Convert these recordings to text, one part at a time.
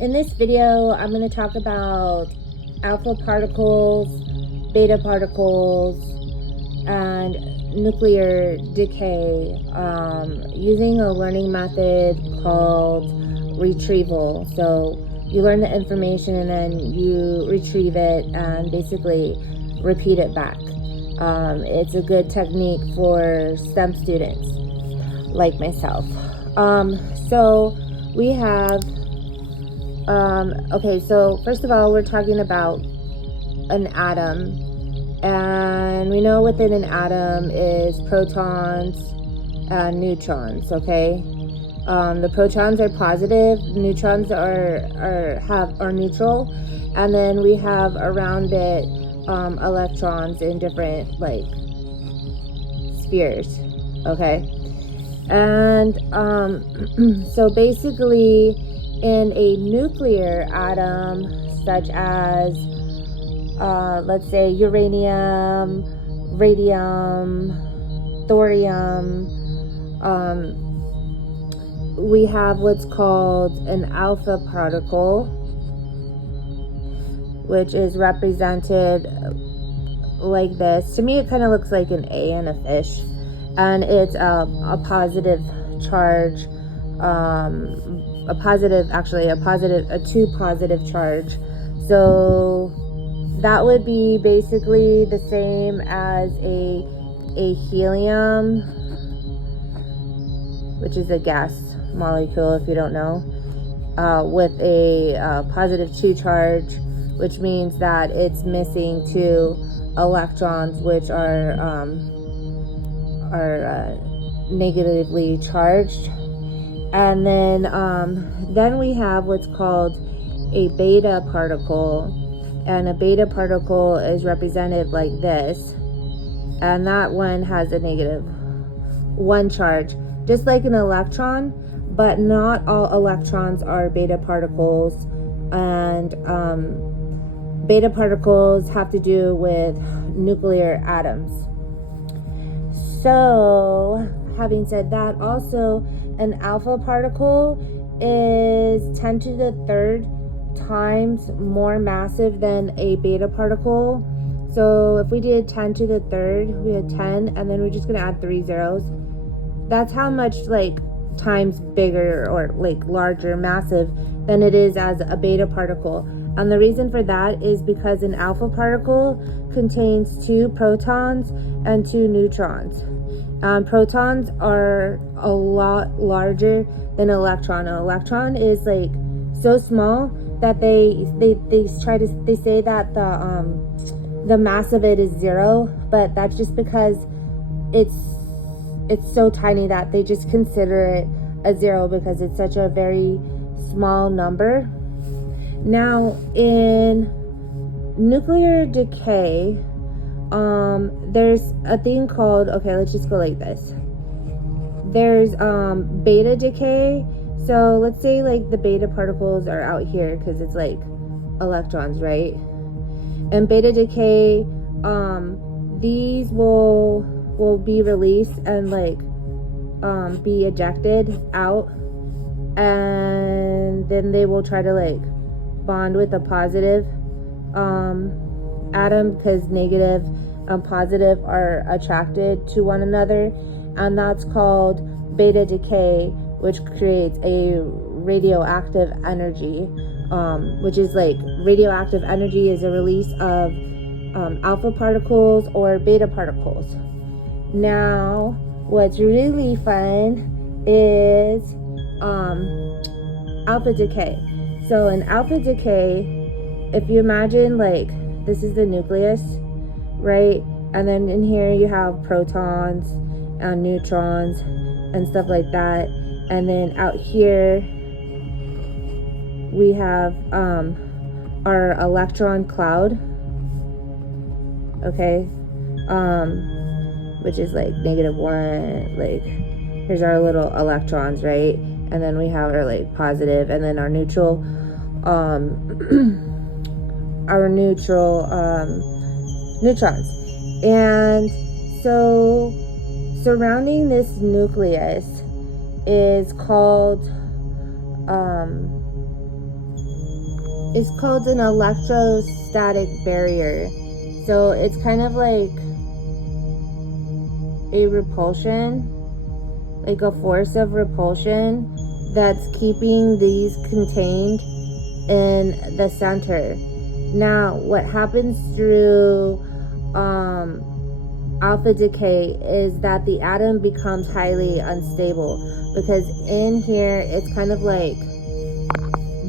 In this video, I'm going to talk about alpha particles, beta particles, and nuclear decay using a learning method called retrieval. So you learn the information and then you retrieve it and basically repeat it back. It's a good technique for STEM students like myself. So we have okay, so first of all, we're talking about an atom, and we know within an atom is protons and neutrons. Okay, the protons are positive, neutrons are neutral, and then we have around it electrons in different spheres. Okay, and so basically, in a nuclear atom, such as let's say uranium, radium, thorium, we have what's called an alpha particle, which is represented like this. To me, it kind of looks like an A in a fish, and it's a positive charge, a two positive charge. So that would be basically the same as a helium, which is a gas molecule if you don't know, with a positive 2 charge, which means that it's missing 2 electrons, which are negatively charged. And then we have what's called a beta particle, and a beta particle is represented like this, and that one has a negative 1 charge, just like an electron, but not all electrons are beta particles. And beta particles have to do with nuclear atoms. So having said that, also an alpha particle is 10 to the 3rd times more massive than a beta particle. So if we did 10 to the 3rd, we had 10, and then we're just gonna add 3 zeros. That's how much times bigger or larger, massive than it is as a beta particle. And the reason for that is because an alpha particle contains 2 protons and 2 neutrons. Protons are a lot larger than an electron. An electron is so small that they say that the mass of it is 0, but that's just because it's so tiny that they just consider it a 0 because it's such a very small number. Now in nuclear decay, there's a thing called, okay, let's just go like this. There's beta decay. So let's say the beta particles are out here because it's electrons, right? And beta decay, these will be released and be ejected out, and then they will try to bond with a positive atom, because negative and positive are attracted to one another, and that's called beta decay, which creates a radioactive energy, which is radioactive energy is a release of alpha particles or beta particles. Now what's really fun is alpha decay. So in alpha decay, if you imagine this is the nucleus, right? And then in here you have protons and neutrons and stuff like that. And then out here we have our electron cloud, okay, which is -1. Here's our little electrons, right? And then we have our positive, and then our neutral neutrons. And so surrounding this nucleus is called It's called an electrostatic barrier. So it's kind of like a repulsion, like a force of repulsion that's keeping these contained in the center. Now, what happens through alpha decay is that the atom becomes highly unstable, because in here it's kind of like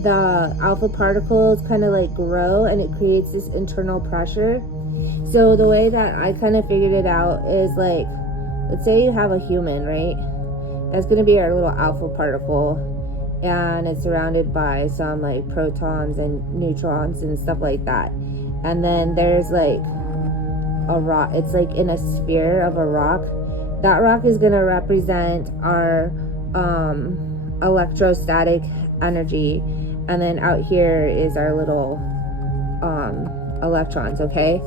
the alpha particles kind of like grow, and it creates this internal pressure. So the way that I kind of figured it out is like, let's say you have a human, right? That's going to be our little alpha particle, and it's surrounded by some like protons and neutrons and stuff like that. And then there's like a rock, it's like in a sphere of a rock. That rock is going to represent our electrostatic energy, and then out here is our little electrons, okay?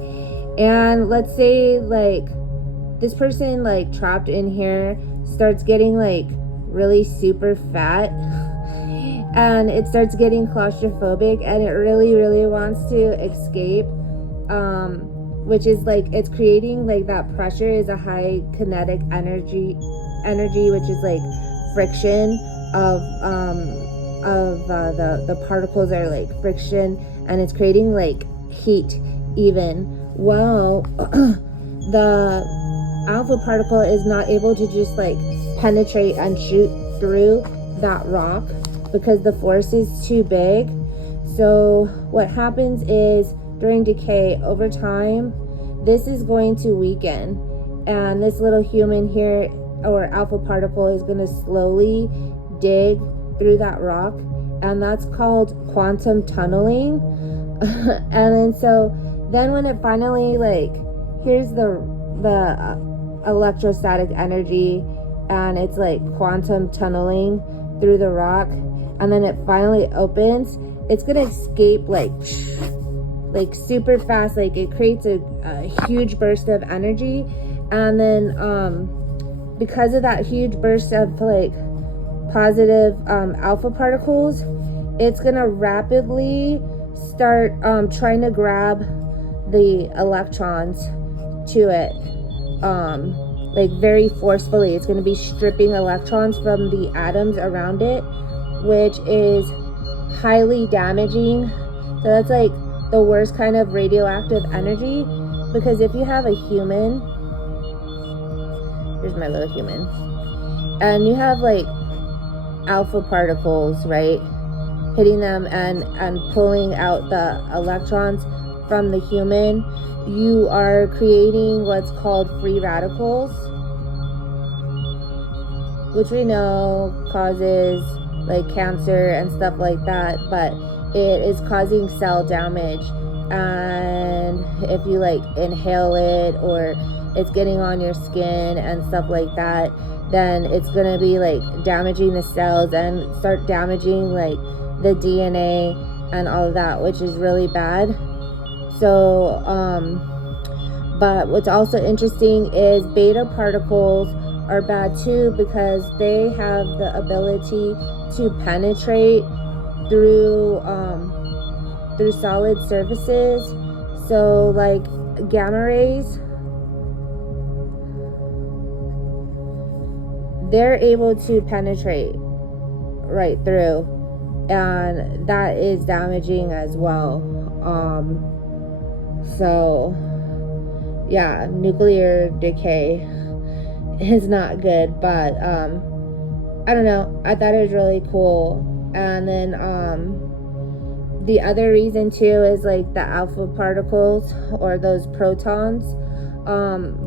And let's say like this person like trapped in here starts getting like really super fat, and it starts getting claustrophobic, and it really wants to escape, which is like, it's creating like that pressure is a high kinetic energy, which is like friction of the particles are like friction, and it's creating like heat even. Well, the alpha particle is not able to just like penetrate and shoot through that rock because the force is too big. So what happens is during decay, over time, this is going to weaken, and this little human here, or alpha particle, is going to slowly dig through that rock, and that's called quantum tunneling. And then so then when it finally like, here's the electrostatic energy, and it's like quantum tunneling through the rock, and then it finally opens, it's gonna escape like super fast. Like it creates a huge burst of energy, and then because of that huge burst of like positive alpha particles, it's gonna rapidly start trying to grab the electrons to it, like very forcefully. It's going to be stripping electrons from the atoms around it, which is highly damaging. So that's like the worst kind of radioactive energy, because if you have a human, here's my little human, and you have like alpha particles, right, hitting them and pulling out the electrons from the human, you are creating what's called free radicals, which we know causes like cancer and stuff like that, but it is causing cell damage. And if you like inhale it, or it's getting on your skin and stuff like that, then it's gonna be like damaging the cells and start damaging like the DNA and all of that, which is really bad. So but what's also interesting is beta particles are bad too, because they have the ability to penetrate through solid surfaces. So like gamma rays, they're able to penetrate right through, and that is damaging as well. So yeah, nuclear decay is not good, but I don't know, I thought it was really cool. And then the other reason too is like the alpha particles, or those protons,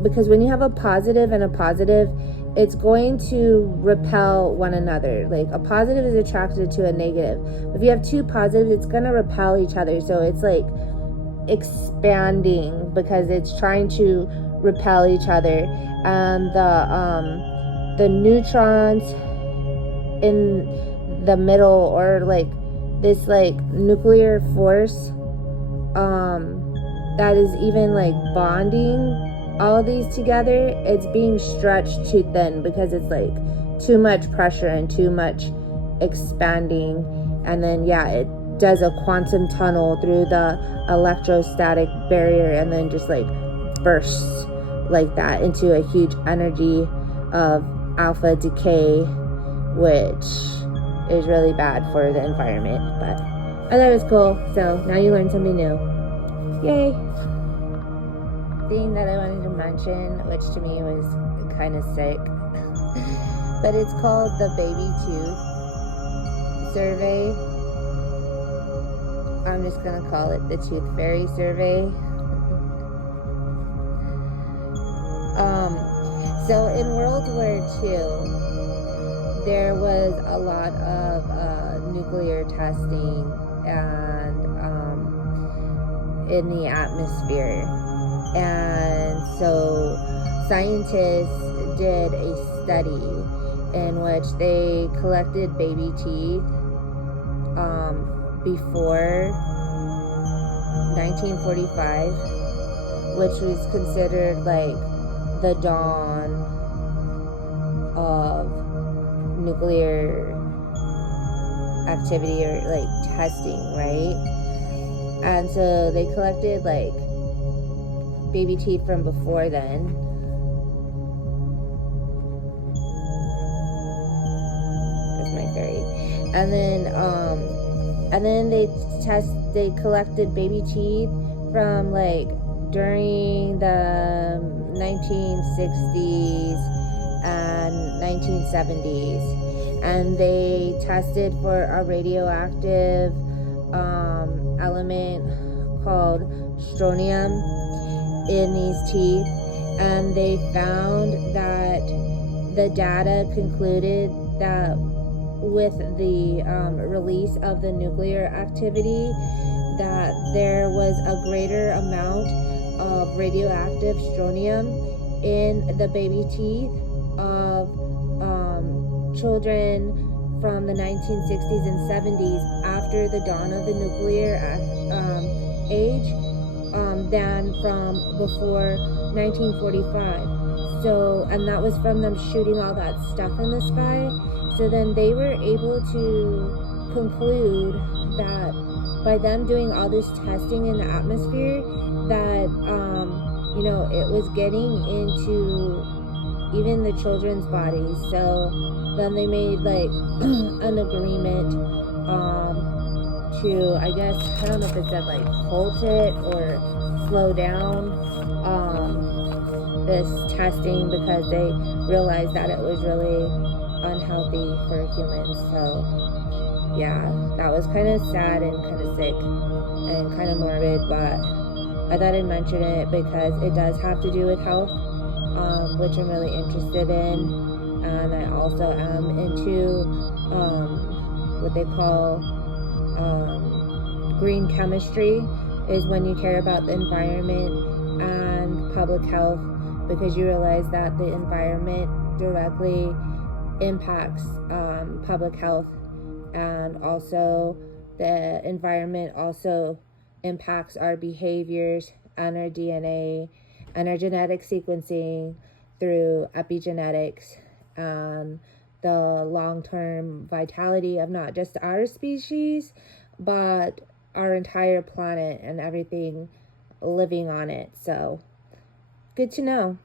because when you have a positive and a positive, it's going to repel one another. Like a positive is attracted to a negative. If you have two positives, it's gonna repel each other. So it's like expanding because it's trying to repel each other. And the neutrons in the middle, or like this like nuclear force that is even like bonding all of these together, it's being stretched too thin because it's like too much pressure and too much expanding. And then yeah, does a quantum tunnel through the electrostatic barrier and then just like bursts like that into a huge energy of alpha decay, which is really bad for the environment. But I thought it was cool, so now you learned something new. Yay! Thing that I wanted to mention, which to me was kind of sick, but it's called the baby tooth survey. I'm just gonna call it the Tooth Fairy survey. So in World War II, there was a lot of nuclear testing and in the atmosphere, and so scientists did a study in which they collected baby teeth before 1945, which was considered like the dawn of nuclear activity or like testing, right? And so they collected like baby teeth from before then. That's my fairy. And then they collected baby teeth from like during the 1960s and 1970s, and they tested for a radioactive element called strontium in these teeth, and they found that the data concluded that with the release of the nuclear activity, that there was a greater amount of radioactive strontium in the baby teeth of children from the 1960s and 70s after the dawn of the nuclear age than from before 1945. So, and that was from them shooting all that stuff in the sky. So then they were able to conclude that by them doing all this testing in the atmosphere, that you know, it was getting into even the children's bodies. So then they made like an agreement to, I guess, I don't know if it said like halt it or slow down this testing, because they realized that it was really unhealthy for humans. So yeah, that was kind of sad and kind of sick and kind of morbid, but I thought I'd mention it because it does have to do with health, which I'm really interested in. And I also am into what they call green chemistry, is when you care about the environment and public health, because you realize that the environment directly impacts public health, and also the environment also impacts our behaviors and our DNA and our genetic sequencing through epigenetics, and the long-term vitality of not just our species, but our entire planet and everything living on it. So good to know.